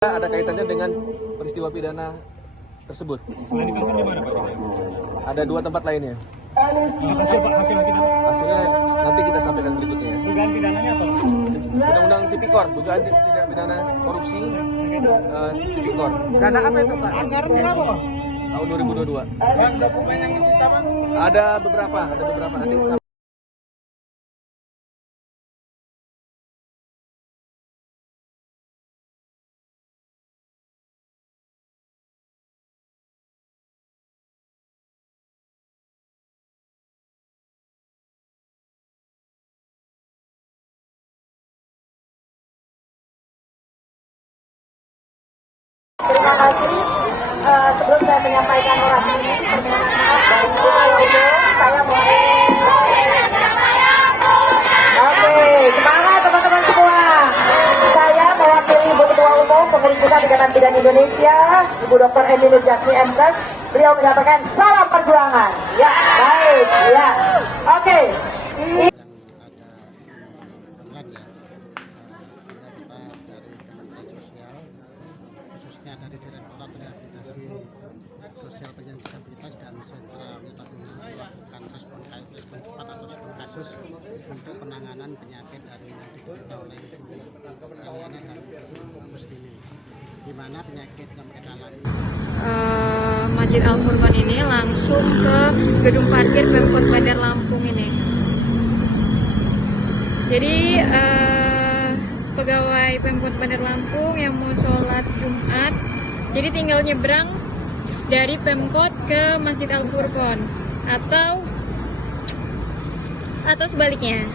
Ada kaitannya dengan peristiwa pidana tersebut. Selain di kantor di mana Pak? Ada 2 tempat lainnya. Hasil Pak, hasilnya kita Hasilnya nanti kita sampaikan berikutnya. dugaan pidananya apa? Undang-undang Tipikor, dugaan tindak pidana korupsi, Tipikor. Dana apa itu Pak? Anggaran berapa Pak? Tahun 2022. Bang, dokumen yang disita Bang? Ada beberapa nanti. Terima kasih. Sebelum saya menyampaikan orasi ini, permohonan maaf dari Ketua Umum, saya boleh. Oke, semangat teman-teman semua. Saya mewakili Ibu Ketua Umum Pengurus Besar Ikatan Bidan Indonesia, Ibu Dr. Eni Nurjasmi MKes. Beliau menyampaikan salam perjuangan. Ya, baik, ya. Oke. Khususnya dari Direktorat Rehabilitasi Sosial Penyandang Disabilitas dan Sentra Menyatakan melakukan respon cepat atau respon kasus untuk penanganan penyakit dari yang diderita oleh Kaliana dan Agustini, di mana penyakit yang mereka alami. Masjid Al-Furqon ini langsung ke gedung parkir Pemkot Bandar Lampung ini. Jadi pegawai Pemkot Bandar Lampung yang mau sholat Jumat, jadi tinggal nyebrang dari Pemkot ke Masjid Al-Furqon atau sebaliknya.